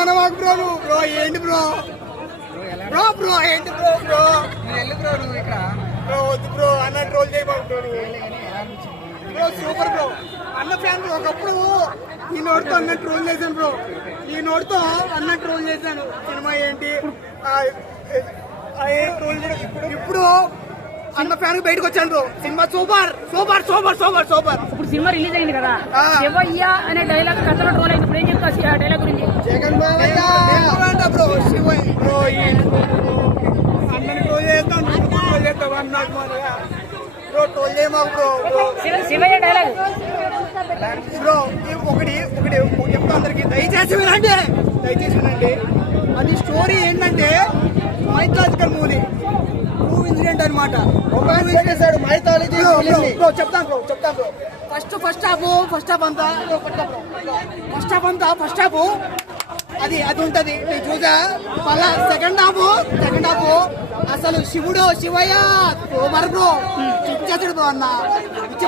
అనవాకు bro నువ్వు bro ఏంటి bro bro bro ఏంటి బ్రో బ్రో బ్రో వద్దు బ్రో అన్న ట్రోల్ చేయబాకు బ్రో బ్రో సూపర్ బ్రో అన్న ఫ్యాన్ బ్రో ఒకప్పుడు ఈ నోటితో అన్న ట్రోల్ చేశాను బ్రో ఈ నోటితో అన్న ట్రోల్ చేశాను సినిమా ఏంటి ట్రోల్ ఇప్పుడు అన్న ఫ్యాన్ బయటకు వచ్చాను bro cinema super super super super super. ఇప్పుడు సినిమా రిలీజ్ అయింది కదా, శివయ్య అనే డైలాగ్ కథలో ట్రోల్ అయింది. ఇప్పుడు ఏం చెప్తా ఆ డైలాగ్ గురించి? జగన్ బ్రో శివయ్య బ్రో అన్నని ట్రోల్ చేస్తాను ట్రోల్ చేస్తావు అన్నాడు బ్రో ట్రోల్ చేయమాకు బ్రో శివయ్య డైలాగ్ బ్రో ఒకటి చెప్తా అందరికి దయచేసి వినండి అది స్టోరీ ఏంటంటే మైథాలజికల్ మూవీ ట్రూ ఇన్సిడెంట్ అనమాట. చెప్తాను బ్రో ఫస్ట్ హాఫ్ అది ఉంటది నేను చూసా. మళ్ళా సెకండ్ హాఫ్ అసలు శివయ్య సూపర్ బ్రో ఇచ్చేసాడు బ్రో అన్న ఇచ్చి